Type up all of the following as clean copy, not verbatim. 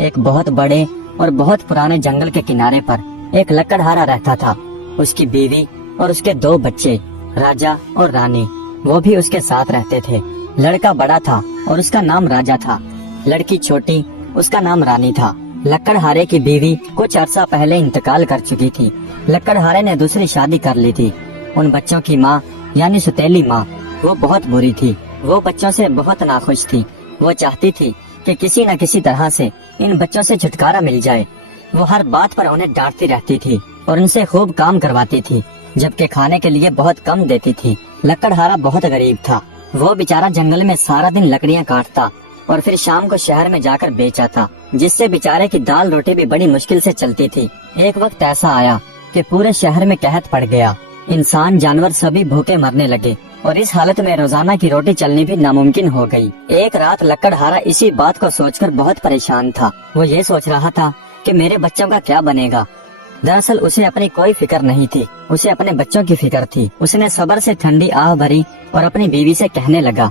ایک بہت بڑے اور بہت پرانے جنگل کے کنارے پر ایک لکڑہارا رہتا تھا۔ اس کی بیوی اور اس کے 2 بچے راجا اور رانی، وہ بھی اس کے ساتھ رہتے تھے۔ لڑکا بڑا تھا اور اس کا نام راجا تھا، لڑکی چھوٹی، اس کا نام رانی تھا۔ لکڑہارے کی بیوی کچھ عرصہ پہلے انتقال کر چکی تھی۔ لکڑہارے نے دوسری شادی کر لی تھی۔ ان بچوں کی ماں یعنی ستیلی ماں وہ بہت بری تھی، وہ بچوں سے بہت ناخوش تھی۔ وہ چاہتی تھی کہ کسی نہ کسی طرح سے ان بچوں سے چھٹکارا مل جائے۔ وہ ہر بات پر انہیں ڈانٹتی رہتی تھی اور ان سے خوب کام کرواتی تھی، جبکہ کھانے کے لیے بہت کم دیتی تھی۔ لکڑہارا بہت غریب تھا، وہ بیچارہ جنگل میں سارا دن لکڑیاں کاٹتا اور پھر شام کو شہر میں جا کر بیچ آتا، جس سے بیچارے کی دال روٹی بھی بڑی مشکل سے چلتی تھی۔ ایک وقت ایسا آیا کہ پورے شہر میں قحط پڑ گیا، انسان جانور سبھی بھوکے مرنے لگے اور اس حالت میں روزانہ کی روٹی چلنی بھی ناممکن ہو گئی۔ ایک رات لکڑہارا اسی بات کو سوچ کر بہت پریشان تھا۔ وہ یہ سوچ رہا تھا کہ میرے بچوں کا کیا بنے گا۔ دراصل اسے اپنی کوئی فکر نہیں تھی، اسے اپنے بچوں کی فکر تھی۔ اس نے صبر سے ٹھنڈی آہ بھری اور اپنی بیوی سے کہنے لگا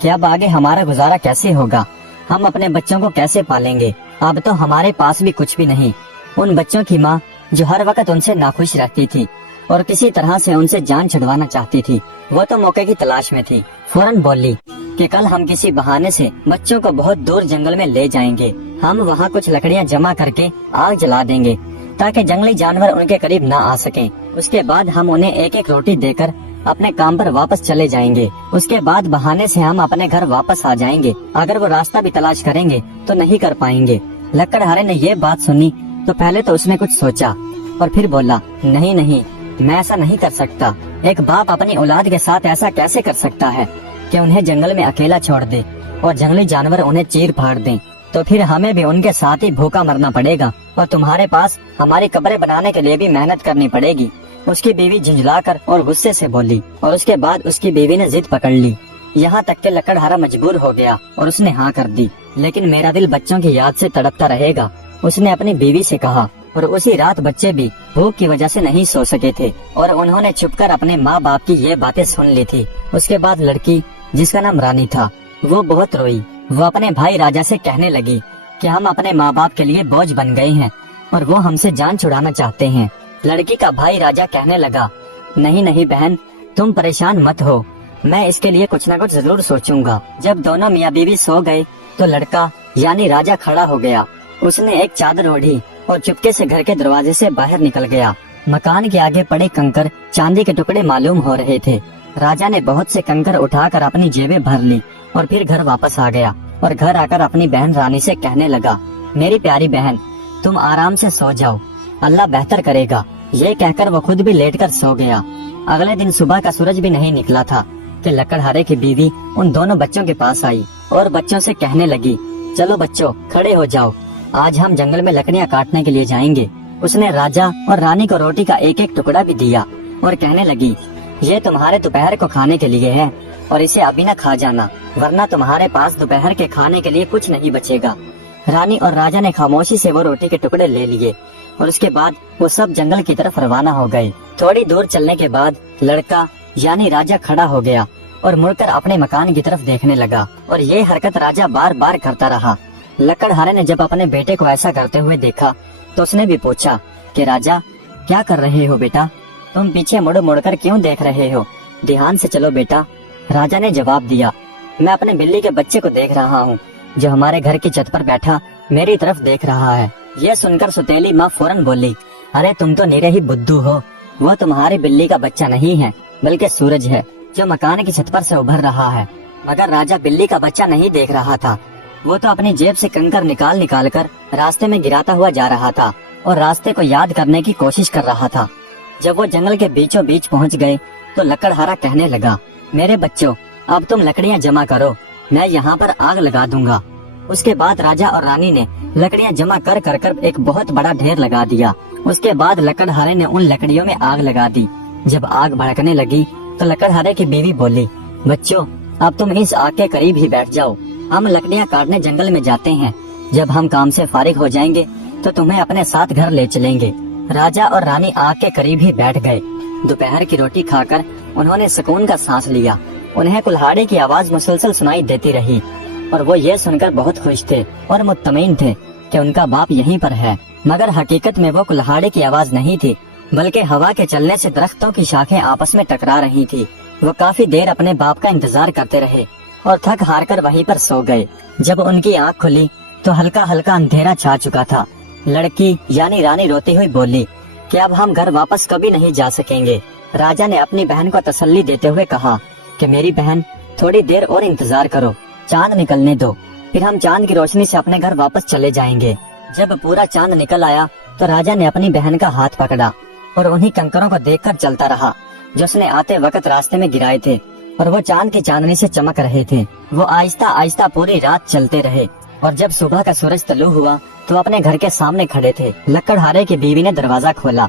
کہ اب آگے ہمارا گزارا کیسے ہوگا، ہم اپنے بچوں کو کیسے پالیں گے، اب تو ہمارے پاس بھی کچھ بھی نہیں۔ ان بچوں کی ماں جو ہر وقت ان سے ناخوش رہتی تھی اور کسی طرح سے ان سے جان چھڑوانا چاہتی تھی، وہ تو موقع کی تلاش میں تھی۔ فوراً بولی کہ کل ہم کسی بہانے سے بچوں کو بہت دور جنگل میں لے جائیں گے، ہم وہاں کچھ لکڑیاں جمع کر کے آگ جلا دیں گے تاکہ جنگلی جانور ان کے قریب نہ آ سکیں۔ اس کے بعد ہم انہیں ایک ایک روٹی دے کر اپنے کام پر واپس چلے جائیں گے۔ اس کے بعد بہانے سے ہم اپنے گھر واپس آ جائیں گے، اگر وہ راستہ بھی تلاش کریں گے تو نہیں کر پائیں گے۔ لکڑہارے نے یہ بات سنی تو پہلے تو اس نے کچھ سوچا اور پھر بولا نہیں نہیں، میں ایسا نہیں کر سکتا۔ ایک باپ اپنی اولاد کے ساتھ ایسا کیسے کر سکتا ہے کہ انہیں جنگل میں اکیلا چھوڑ دے اور جنگلی جانور انہیں چیر پھاڑ دیں، تو پھر ہمیں بھی ان کے ساتھ ہی بھوکا مرنا پڑے گا اور تمہارے پاس ہماری قبریں بنانے کے لیے بھی محنت کرنی پڑے گی۔ اس کی بیوی جھنجھلا کر اور غصے سے بولی اور اس کے بعد اس کی بیوی نے ضد پکڑ لی، یہاں تک کہ لکڑہارا مجبور ہو گیا اور اس نے ہاں کر دی۔ لیکن میرا دل بچوں کی یاد سے تڑپتا رہے گا، اس نے اپنی بیوی سے کہا، اور اسی رات بچے بھی بھوک کی وجہ سے نہیں سو سکے تھے اور انہوں نے چھپ کر اپنے ماں باپ کی یہ باتیں سن لی تھی۔ اس کے بعد لڑکی جس کا نام رانی تھا وہ بہت روئی، وہ اپنے بھائی راجا سے کہنے لگی کہ ہم اپنے ماں باپ کے لیے بوجھ بن گئے ہیں اور وہ ہم سے جان چھڑانا چاہتے ہیں۔ لڑکی کا بھائی راجا کہنے لگا نہیں نہیں بہن، تم پریشان مت ہو، میں اس کے لیے کچھ نہ کچھ ضرور سوچوں گا۔ جب دونوں میاں بیوی سو گئے تو لڑکا یعنی راجا کھڑا ہو گیا، اس نے ایک چادر اوڑھی اور چپکے سے گھر کے دروازے سے باہر نکل گیا۔ مکان کے آگے پڑے کنکر چاندی کے ٹکڑے معلوم ہو رہے تھے۔ راجا نے بہت سے کنکر اٹھا کر اپنی جیبیں بھر لی اور پھر گھر واپس آ گیا اور گھر آ کر اپنی بہن رانی سے کہنے لگا میری پیاری بہن، تم آرام سے سو جاؤ، اللہ بہتر کرے گا۔ یہ کہہ کر وہ خود بھی لیٹ کر سو گیا۔ اگلے دن صبح کا سورج بھی نہیں نکلا تھا کہ لکڑہارے کی بیوی ان دونوں بچوں کے پاس آئی اور بچوں سے کہنے لگی چلو بچوں کھڑے ہو جاؤ، آج ہم جنگل میں لکڑیاں کاٹنے کے لیے جائیں گے۔ اس نے راجا اور رانی کو روٹی کا ایک ایک ٹکڑا بھی دیا اور کہنے لگی یہ تمہارے دوپہر کو کھانے کے لیے ہے اور اسے ابھی نہ کھا جانا، ورنہ تمہارے پاس دوپہر کے کھانے کے لیے کچھ نہیں بچے گا۔ رانی اور راجا نے خاموشی سے وہ روٹی کے ٹکڑے لے لیے اور اس کے بعد وہ سب جنگل کی طرف روانہ ہو گئے۔ تھوڑی دور چلنے کے بعد لڑکا یعنی راجا کھڑا ہو گیا اور مڑ کر اپنے مکان کی طرف دیکھنے لگا اور یہ حرکت راجا بار بار کرتا رہا۔ لکڑہارے نے جب اپنے بیٹے کو ایسا کرتے ہوئے دیکھا تو اس نے بھی پوچھا کہ راجا کیا کر رہے ہو بیٹا، تم پیچھے مڑ مڑ کر کیوں دیکھ رہے ہو، دھیان سے چلو بیٹا۔ راجا نے جواب دیا میں اپنے بلی کے بچے کو دیکھ رہا ہوں جو ہمارے گھر کی چھت پر بیٹھا میری طرف دیکھ رہا ہے۔ یہ سن کر ستیلی ماں فوراً بولی ارے تم تو نیرے ہی بدھو ہو، وہ تمہاری بلی کا بچہ نہیں ہے بلکہ سورج ہے جو مکان کی چھت پر سے ابھر رہا ہے۔ مگر راجا بلی کا بچہ نہیں دیکھ رہا تھا، وہ تو اپنی جیب سے کنکر نکال نکال کر راستے میں گراتا ہوا جا رہا تھا اور راستے کو یاد کرنے کی کوشش کر رہا تھا۔ جب وہ جنگل کے بیچوں بیچ پہنچ گئے تو لکڑہارا کہنے لگا میرے بچوں اب تم لکڑیاں جمع کرو، میں یہاں پر آگ لگا دوں گا۔ اس کے بعد راجا اور رانی نے لکڑیاں جمع کر کر کر ایک بہت بڑا ڈھیر لگا دیا۔ اس کے بعد لکڑہارے نے ان لکڑیوں میں آگ لگا دی۔ جب آگ بھڑکنے لگی تو لکڑہارے کی بیوی بولی بچوں اب تم اس آگ کے قریب ہی بیٹھ جاؤ، ہم لکڑیاں کاٹنے جنگل میں جاتے ہیں، جب ہم کام سے فارغ ہو جائیں گے تو تمہیں اپنے ساتھ گھر لے چلیں گے۔ راجا اور رانی آگ کے قریب ہی بیٹھ گئے۔ دوپہر کی روٹی کھا کر انہوں نے سکون کا سانس لیا۔ انہیں کلہاڑے کی آواز مسلسل سنائی دیتی رہی اور وہ یہ سن کر بہت خوش تھے اور مطمئن تھے कि उनका बाप यहीं पर है, मगर हकीकत में वो कुल्हाड़ी की आवाज नहीं थी, बल्कि हवा के चलने से दरख्तों की शाखें आपस में टकरा रही थी। वो काफी देर अपने बाप का इंतजार करते रहे और थक हार कर वहीं पर सो गए। जब उनकी आंख खुली तो हल्का हल्का अंधेरा छा चुका था। लड़की यानी रानी रोती हुई बोली कि अब हम घर वापस कभी नहीं जा सकेंगे। राजा ने अपनी बहन को तसल्ली देते हुए कहा कि मेरी बहन, थोड़ी देर और इंतजार करो, चांद निकलने दो, फिर हम चांद की रोशनी से अपने घर वापस चले जाएंगे। जब पूरा चांद निकल आया तो राजा ने अपनी बहन का हाथ पकड़ा और उन्हीं कंकरों को देखकर चलता रहा जो उसने आते वक्त रास्ते में गिराए थे, और वो चांद की चांदनी से चमक रहे थे। वो आहिस्ता आहिस्ता पूरी रात चलते रहे और जब सुबह का सूरज तलू हुआ तो अपने घर के सामने खड़े थे। लकड़हारे की बीवी ने दरवाजा खोला।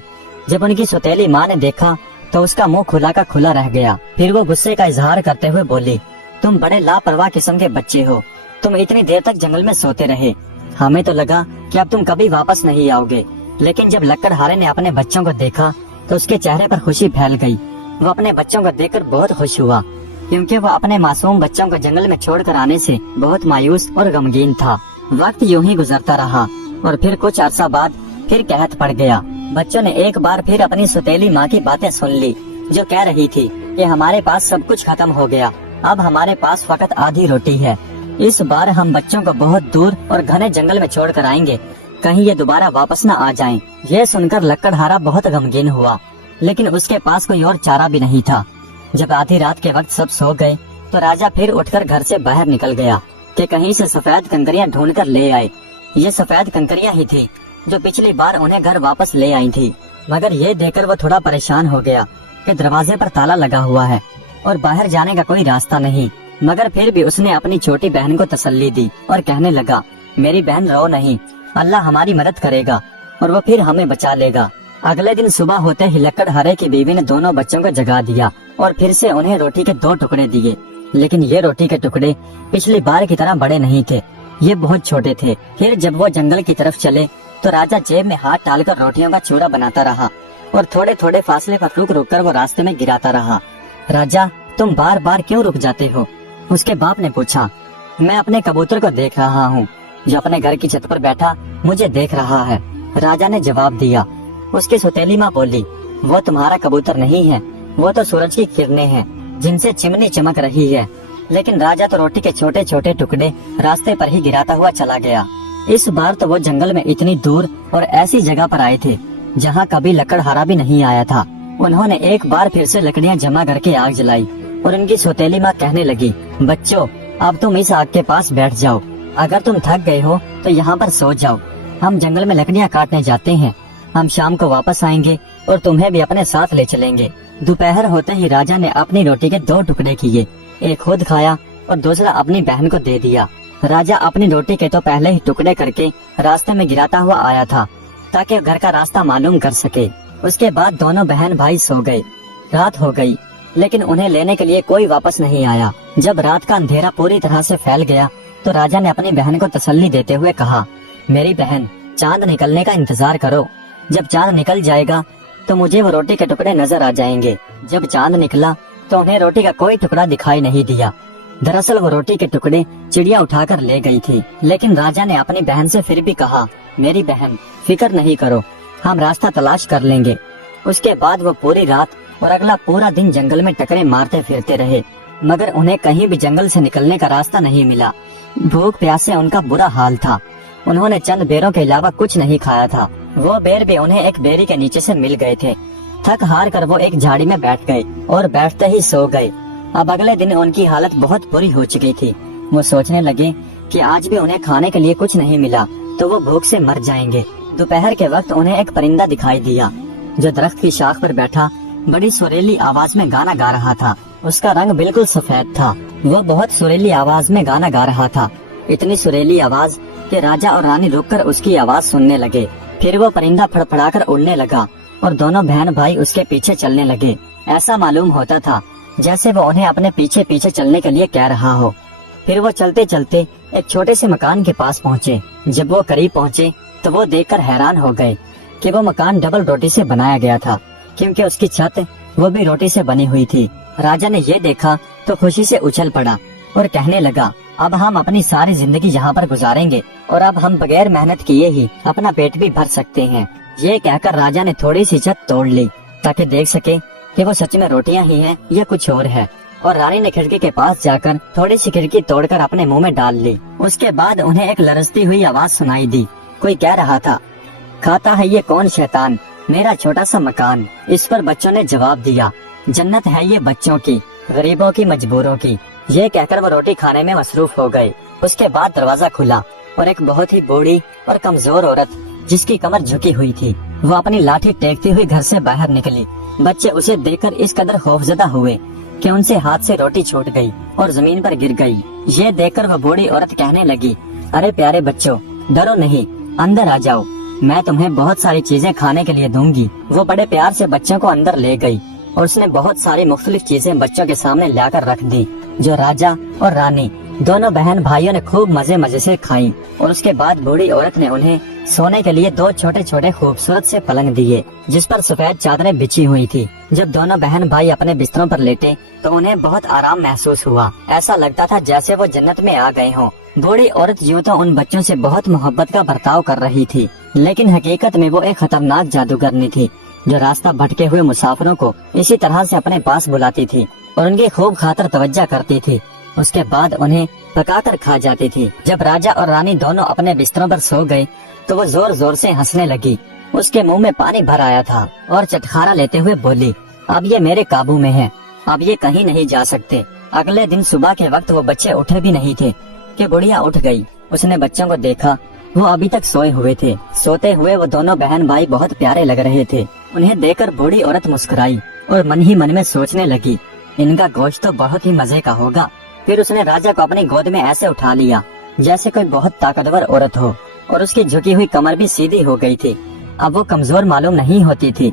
जब उनकी सौतेली माँ ने देखा तो उसका मुंह खुला का खुला रह गया। फिर वो गुस्से का इजहार करते हुए बोली, तुम बड़े लापरवाह किस्म के बच्चे हो, तुम इतनी देर तक जंगल में सोते रहे, हमें तो लगा कि अब तुम कभी वापस नहीं आओगे। लेकिन जब लकड़हारे ने अपने बच्चों को देखा तो उसके चेहरे पर खुशी फैल गई। वो अपने बच्चों को देखकर बहुत खुश हुआ, क्योंकि वो अपने मासूम बच्चों को जंगल में छोड़कर आने से बहुत मायूस और गमगीन था। वक्त यूं ही गुजरता रहा और फिर कुछ अरसा बाद फिर कहत पड़ गया। बच्चों ने एक बार फिर अपनी सौतेली माँ की बातें सुन ली, जो कह रही थी कि हमारे पास सब कुछ खत्म हो गया, अब हमारे पास फकत आधी रोटी है। इस बार हम बच्चों को बहुत दूर और घने जंगल में छोड़ कर आएंगे, कहीं ये दोबारा वापस न आ जाएं। ये सुनकर लकड़हारा बहुत गमगीन हुआ, लेकिन उसके पास कोई और चारा भी नहीं था। जब आधी रात के वक्त सब सो गए तो राजा फिर उठकर घर से बाहर निकल गया कि कहीं से सफेद कंकरियां ढूंढ कर ले आए। ये सफेद कंकरियां ही थी जो पिछली बार उन्हें घर वापस ले आई थी। मगर ये देखकर वो थोड़ा परेशान हो गया कि दरवाजे पर ताला लगा हुआ है और बाहर जाने का कोई रास्ता नहीं। मगर फिर भी उसने अपनी छोटी बहन को तसल्ली दी और कहने लगा, मेरी बहन रो नहीं, अल्लाह हमारी मदद करेगा और वो फिर हमें बचा लेगा। अगले दिन सुबह होते ही लकड़हारे की बीवी ने दोनों बच्चों को जगा दिया और फिर से उन्हें रोटी के 2 टुकड़े दिए। लेकिन ये रोटी के टुकड़े पिछली बार की तरह बड़े नहीं थे, ये बहुत छोटे थे। फिर जब वो जंगल की तरफ चले तो राजा जेब में हाथ डालकर रोटियों का चूरा बनाता रहा और थोड़े थोड़े फासले पर रुक रुक कर वो रास्ते में गिराता रहा। राजा, तुम बार बार क्यों रुक जाते हो? उसके बाप ने पूछा। मैं अपने कबूतर को देख रहा हूँ, जो अपने घर की छत पर बैठा मुझे देख रहा है, राजा ने जवाब दिया। उसकी सौतेली माँ बोली, वो तुम्हारा कबूतर नहीं है, वो तो सूरज की किरणें हैं जिनसे चिमनी चमक रही है। लेकिन राजा तो रोटी के छोटे छोटे टुकड़े रास्ते पर ही गिराता हुआ चला गया। इस बार तो वो जंगल में इतनी दूर और ऐसी जगह पर आए थे जहाँ कभी लकड़हारा भी नहीं आया था। उन्होंने एक बार फिर से लकड़ियाँ जमा करके आग जलाई और उनकी सौतेली माँ कहने लगी, बच्चों, अब तुम इस आग के पास बैठ जाओ, अगर तुम थक गए हो तो यहाँ पर सो जाओ, हम जंगल में लकड़ियाँ काटने जाते हैं, हम शाम को वापस आएंगे और तुम्हें भी अपने साथ ले चलेंगे। दोपहर होते ही राजा ने अपनी रोटी के 2 टुकड़े किए, एक खुद खाया और दूसरा अपनी बहन को दे दिया। राजा अपनी रोटी के तो पहले ही टुकड़े करके रास्ते में गिराता हुआ आया था ताकि घर का रास्ता मालूम कर सके। उसके बाद दोनों बहन भाई सो गए। रात हो गई, लेकिन उन्हें लेने के लिए कोई वापस नहीं आया। जब रात का अंधेरा पूरी तरह से फैल गया तो राजा ने अपनी बहन को तसल्ली देते हुए कहा, मेरी बहन, चांद निकलने का इंतजार करो, जब चांद निकल जाएगा तो मुझे वो रोटी के टुकड़े नजर आ जाएंगे। जब चांद निकला तो उन्हें रोटी का कोई टुकड़ा दिखाई नहीं दिया। दरअसल वो रोटी के टुकड़े चिड़िया उठाकर ले गई थी। लेकिन राजा ने अपनी बहन से फिर भी कहा, मेरी बहन, फिक्र नहीं करो, हम रास्ता तलाश कर लेंगे। उसके बाद वो पूरी रात और अगला पूरा दिन जंगल में टकरे मारते फिरते रहे, मगर उन्हें कहीं भी जंगल से निकलने का रास्ता नहीं मिला। भूख प्यास से उनका बुरा हाल था। उन्होंने चंद बेरों के अलावा कुछ नहीं खाया था। वो बेर भी उन्हें एक बेरी के नीचे से मिल गए थे। थक हार कर वो एक झाड़ी में बैठ गए और बैठते ही सो गए। अब अगले दिन उनकी हालत बहुत बुरी हो चुकी थी। वो सोचने लगे कि आज भी उन्हें खाने के लिए कुछ नहीं मिला तो वो भूख से मर जाएंगे। दोपहर के वक्त उन्हें एक परिंदा दिखाई दिया जो दरख्त की शाख पर बैठा बड़ी सुरीली आवाज में गाना गा रहा था। उसका रंग बिल्कुल सफेद था। वो बहुत सुरीली आवाज में गाना गा रहा था, इतनी सुरीली आवाज कि राजा और रानी रुककर उसकी आवाज सुनने लगे। फिर वो परिंदा फड़फड़ाकर उड़ने लगा और दोनों बहन भाई उसके पीछे चलने लगे। ऐसा मालूम होता था जैसे वो उन्हें अपने पीछे पीछे चलने के लिए कह रहा हो। फिर वो चलते चलते एक छोटे से मकान के पास पहुँचे। जब वो करीब पहुँचे तो वो देखकर हैरान हो गए कि वो मकान डबल रोटी से बनाया गया था, क्योंकि उसकी छत वो भी रोटी से बनी हुई थी। राजा ने ये देखा तो खुशी से उछल पड़ा और कहने लगा, अब हम अपनी सारी जिंदगी यहाँ पर गुजारेंगे और अब हम बगैर मेहनत किए ही अपना पेट भी भर सकते हैं। ये कहकर राजा ने थोड़ी सी छत तोड़ ली ताकि देख सके कि वो सच में रोटियां ही हैं या कुछ और है। और रानी ने खिड़की के पास जाकर थोड़ी सी खिड़की तोड़कर अपने मुंह में डाल ली। उसके बाद उन्हें एक लरजती हुई आवाज सुनाई दी। कोई कह रहा था, खाता है ये कौन शैतान, मेरा छोटा सा मकान। इस पर बच्चों ने जवाब दिया, जन्नत है ये बच्चों की, गरीबों की, मजबूरों की। ये कहकर वो रोटी खाने में मसरूफ हो गए। उसके बाद दरवाजा खुला और एक बहुत ही बूढ़ी और कमजोर औरत जिसकी कमर झुकी हुई थी, वो अपनी लाठी टेकती हुई घर से बाहर निकली। बच्चे उसे देखकर इस कदर खौफजदा हुए कि उनसे हाथ से रोटी छूट गई और जमीन पर गिर गई। ये देखकर वह बूढ़ी औरत कहने लगी, अरे प्यारे बच्चों, डरो नहीं, अंदर आ जाओ, मैं तुम्हें बहुत सारी चीजें खाने के लिए दूंगी। वो बड़े प्यार से बच्चों को अंदर ले गई और उसने बहुत सारी मुख्तलिफ चीजें बच्चों के सामने लाकर रख दी, जो राजा और रानी दोनों बहन भाइयों ने खूब मजे मजे से खाई। और उसके बाद बूढ़ी औरत ने उन्हें सोने के लिए 2 छोटे छोटे खूबसूरत से पलंग दिए जिस पर सफेद चादरें बिछी हुई थी। जब दोनों बहन भाई अपने बिस्तरों पर लेटे तो उन्हें बहुत आराम महसूस हुआ। ऐसा लगता था जैसे वो जन्नत में आ गए हों। बूढ़ी औरत यूं तो उन बच्चों से बहुत मोहब्बत का बर्ताव कर रही थी, लेकिन हकीकत में वो एक खतरनाक जादूगरनी थी जो रास्ता भटके हुए मुसाफिरों को इसी तरह से अपने पास बुलाती थी और उनकी खूब खातर तवज्जो करती थी। उसके बाद उन्हें पकाकर खा जाती थी। जब राजा और रानी दोनों अपने बिस्तरों पर सो गए तो वो जोर जोर से हंसने लगी। उसके मुंह में पानी भर आया था और चटखारा लेते हुए बोली, अब ये मेरे काबू में है, अब ये कहीं नहीं जा सकते। अगले दिन सुबह के वक्त वो बच्चे उठे भी नहीं थे कि बुढ़िया उठ गई। उसने बच्चों को देखा, वो अभी तक सोए हुए थे। सोते हुए वो दोनों बहन भाई बहुत प्यारे लग रहे थे। उन्हें देखकर बूढ़ी औरत मुस्कुराई और मन ही मन में सोचने लगी, इनका गोश्त तो बहुत ही मजे का होगा। फिर उसने राजा को अपनी गोद में ऐसे उठा लिया जैसे कोई बहुत ताकतवर औरत हो और उसकी झुकी हुई कमर भी सीधी हो गई थी। अब वो कमजोर मालूम नहीं होती थी।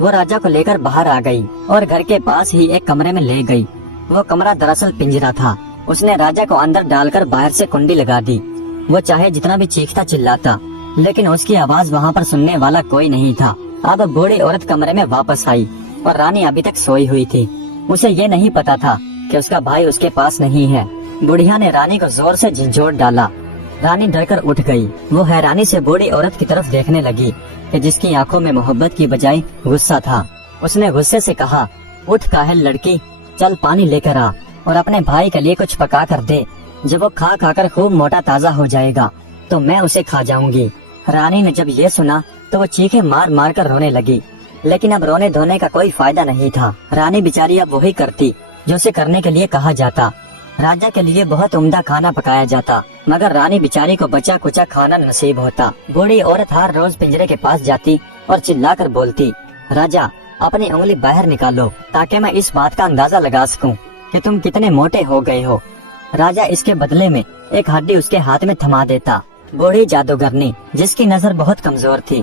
वो राजा को लेकर बाहर आ गई और घर के पास ही एक कमरे में ले गई। वो कमरा दरअसल पिंजरा था। उसने राजा को अंदर डालकर बाहर से कुंडी लगा दी। वो चाहे जितना भी चीखता चिल्लाता, लेकिन उसकी आवाज वहाँ पर सुनने वाला कोई नहीं था। अब बूढ़ी औरत कमरे में वापस आई और रानी अभी तक सोई हुई थी। उसे ये नहीं पता था कि उसका भाई उसके पास नहीं है। बुढ़िया ने रानी को जोर से झंझोड़ डाला। रानी डरकर उठ गई। वो हैरानी से बूढ़ी औरत की तरफ देखने लगी कि जिसकी आंखों में मोहब्बत की बजाय गुस्सा था। उसने गुस्से से कहा, उठ काहिल लड़की, चल पानी लेकर आ और अपने भाई के लिए कुछ पका कर दे। जब वो खा खाकर खूब मोटा ताजा हो जाएगा तो मैं उसे खा जाऊंगी। रानी ने जब ये सुना तो वो चीखे मार मार कर रोने लगी, लेकिन अब रोने धोने का कोई फायदा नहीं था। रानी बेचारी अब वही करती जो उसे करने के लिए कहा जाता। राजा के लिए बहुत उम्दा खाना पकाया जाता, मगर रानी बेचारी को बचा कुचा खाना नसीब होता। बूढ़ी औरत हर रोज पिंजरे के पास जाती और चिल्लाकर बोलती, राजा अपनी उंगली बाहर निकालो ताकि मैं इस बात का अंदाजा लगा सकूं कि तुम कितने मोटे हो गए हो। राजा इसके बदले में एक हड्डी उसके हाथ में थमा देता। बूढ़ी जादूगरनी जिसकी नजर बहुत कमजोर थी,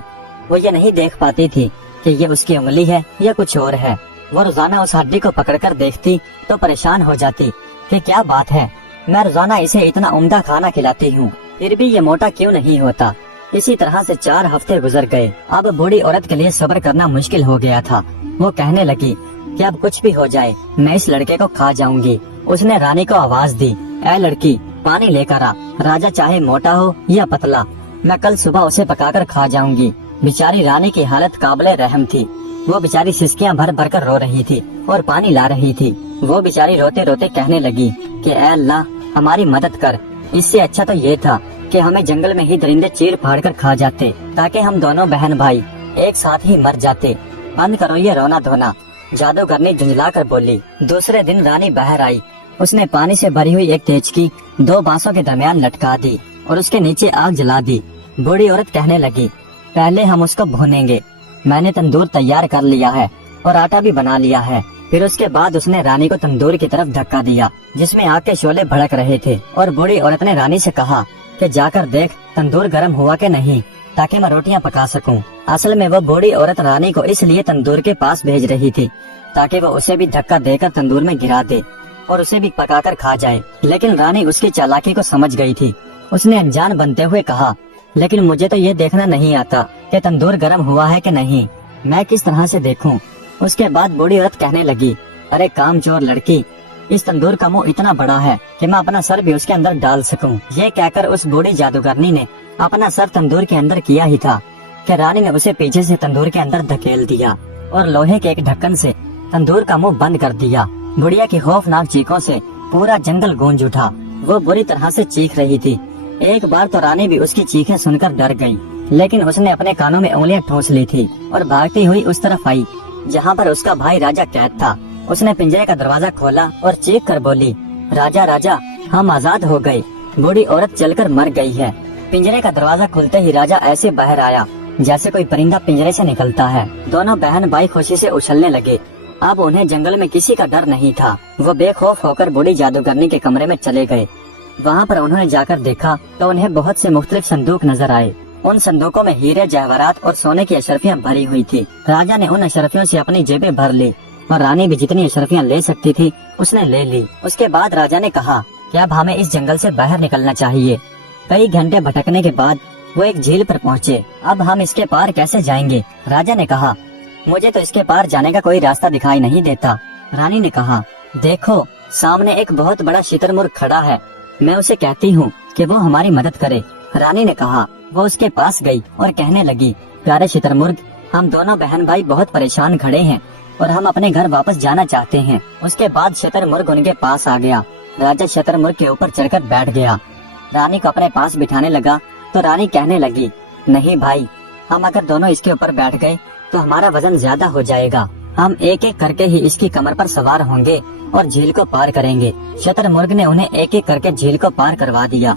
वो ये नहीं देख पाती थी कि ये उसकी उंगली है या कुछ और है। वो रोजाना उस हड्डी को पकड़कर देखती तो परेशान हो जाती कि क्या बात है, मैं रोजाना इसे इतना उम्दा खाना खिलाती हूँ, फिर भी ये मोटा क्यों नहीं होता। इसी तरह से 4 हफ्ते गुजर गए। अब बूढ़ी औरत के लिए सब्र करना मुश्किल हो गया था। वो कहने लगी कि अब कुछ भी हो जाए मैं इस लड़के को खा जाऊंगी। उसने रानी को आवाज दी, ऐ लड़की पानी लेकर आ। राजा चाहे मोटा हो या पतला, मैं कल सुबह उसे पकाकर खा जाऊंगी। बेचारी रानी की हालत काबिले रहम थी। वो बेचारी सिसकियां भर भर कर रो रही थी और पानी ला रही थी। वो बेचारी रोते रोते कहने लगी कि ऐ अल्लाह हमारी मदद कर। इससे अच्छा तो ये था कि हमें जंगल में ही दरिंदे चीर फाड़ कर खा जाते ताकि हम दोनों बहन भाई एक साथ ही मर जाते। बंद करो ये रोना धोना, जादूगरनी झुंझला कर बोली। दूसरे दिन रानी बाहर आई। उसने पानी से भरी हुई एक तेजकी 2 बांसों के दरमियान लटका दी और उसके नीचे आग जला दी। बूढ़ी औरत कहने लगी, पहले हम उसको भूनेंगे। मैंने तंदूर तैयार कर लिया है और आटा भी बना लिया है। फिर उसके बाद उसने रानी को तंदूर की तरफ धक्का दिया जिसमें आग के शोले भड़क रहे थे और बूढ़ी औरत ने रानी से कहा कि जाकर देख तंदूर गर्म हुआ कि नहीं, ताकि मैं रोटियां पका सकूं। असल में वो बूढ़ी औरत रानी को इसलिए तंदूर के पास भेज रही थी ताकि वो उसे भी धक्का देकर तंदूर में गिरा दे और उसे भी पकाकर खा जाए। लेकिन रानी उसकी चालाकी को समझ गई थी। उसने अनजान बनते हुए कहा, लेकिन मुझे तो ये देखना नहीं आता कि तंदूर गर्म हुआ है कि नहीं, मैं किस तरह से देखूं। उसके बाद बूढ़ी औरत कहने लगी, अरे कामचोर लड़की, इस तंदूर का मुंह इतना बड़ा है कि मैं अपना सर भी उसके अंदर डाल सकूं। ये कहकर उस बूढ़ी जादूगरनी ने अपना सर तंदूर के अंदर किया ही था कि रानी ने उसे पीछे से तंदूर के अंदर धकेल दिया और लोहे के एक ढक्कन से तंदूर का मुंह बंद कर दिया। बुढ़िया की खौफनाक चीखों से पूरा जंगल गूंज उठा। वो बुरी तरह से चीख रही थी। एक बार तो रानी भी उसकी चीखें सुनकर डर गई, लेकिन उसने अपने कानों में उंगलियां ठूंस ली थी और भागती हुई उस तरफ आई जहाँ पर उसका भाई राजा कैद था। उसने पिंजरे का दरवाजा खोला और चीख कर बोली, राजा राजा, हम आजाद हो गए। बूढ़ी औरत जलकर मर गई है। पिंजरे का दरवाजा खुलते ही राजा ऐसे बाहर आया जैसे कोई परिंदा पिंजरे से निकलता है। दोनों बहन भाई खुशी से उछलने लगे। अब उन्हें जंगल में किसी का डर नहीं था। वो बेखौफ होकर बूढ़ी जादूगरनी के कमरे में चले गए। वहाँ पर उन्होंने जाकर देखा तो उन्हें बहुत से मुख्तलिफ संदूक नजर आए। उन संदूकों में हीरे, जवाहरात और सोने की अशरफियाँ भरी हुई थी। राजा ने उन अशरफियों से अपनी जेबें भर ली और रानी भी जितनी अशरफियाँ ले सकती थी उसने ले ली। उसके बाद राजा ने कहा कि अब हमें इस जंगल से बाहर निकलना चाहिए। कई घंटे भटकने के बाद वो एक झील पर पहुँचे। अब हम इसके पार कैसे जाएंगे? राजा ने कहा, मुझे तो इसके पार जाने का कोई रास्ता दिखाई नहीं देता। रानी ने कहा, देखो सामने एक बहुत बड़ा शुतुरमुर्ग खड़ा है, मैं उसे कहती हूँ कि वो हमारी मदद करे। रानी ने कहा। वो उसके पास गई और कहने लगी, प्यारे शुतुरमुर्ग, हम दोनों बहन भाई बहुत परेशान खड़े हैं और हम अपने घर वापस जाना चाहते हैं। उसके बाद शुतुरमुर्ग उनके पास आ गया। राजा शुतुरमुर्ग के ऊपर चढ़कर बैठ गया। रानी को अपने पास बिठाने लगा तो रानी कहने लगी, नहीं भाई, हम अगर दोनों इसके ऊपर बैठ गए तो हमारा वजन ज्यादा हो जाएगा। हम एक एक करके ही इसकी कमर पर सवार होंगे और झील को पार करेंगे। शुतुरमुर्ग ने उन्हें एक एक करके झील को पार करवा दिया।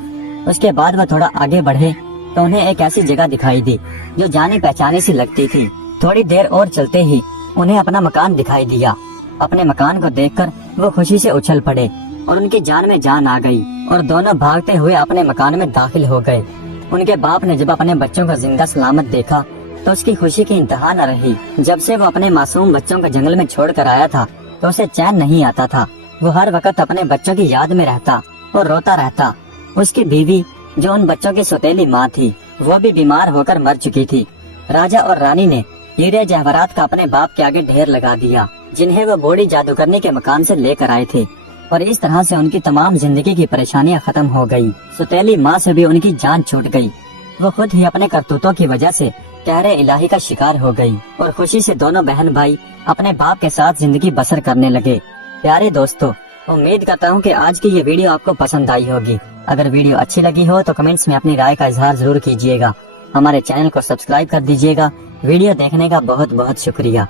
उसके बाद वह थोड़ा आगे बढ़े तो उन्हें एक ऐसी जगह दिखाई दी जो जानी पहचानी सी लगती थी। थोड़ी देर और चलते ही उन्हें अपना मकान दिखाई दिया। अपने मकान को देखकर वो खुशी से उछल पड़े और उनकी जान में जान आ गई और दोनों भागते हुए अपने मकान में दाखिल हो गए। उनके बाप ने जब अपने बच्चों को जिंदा सलामत देखा तो उसकी खुशी की इंतहा न रही। जब से वो अपने मासूम बच्चों को जंगल में छोड़ कर आया था तो उसे चैन नहीं आता था। वो हर वक्त अपने बच्चों की याद में रहता और रोता रहता। उसकी बीवी, जो उन बच्चों की सौतेली माँ थी, वो भी बीमार होकर मर चुकी थी। राजा और रानी ने हीरे जवाहरात का अपने बाप के आगे ढेर लगा दिया, जिन्हें वो बूढ़ी जादूगरनी के मकान से लेकर आए थे, और इस तरह से उनकी तमाम जिंदगी की परेशानियां खत्म हो गई। सौतेली माँ से भी उनकी जान छूट गई। वो खुद ही अपने करतूतों की वजह से कहरे इलाही का शिकार हो गई और खुशी से दोनों बहन भाई अपने बाप के साथ जिंदगी बसर करने लगे। प्यारे दोस्तों, उम्मीद करता हूँ कि आज की ये वीडियो आपको पसंद आई होगी। अगर वीडियो अच्छी लगी हो तो कमेंट्स में अपनी राय का इजहार जरूर कीजिएगा। हमारे चैनल को सब्सक्राइब कर दीजिएगा। वीडियो देखने का बहुत बहुत शुक्रिया।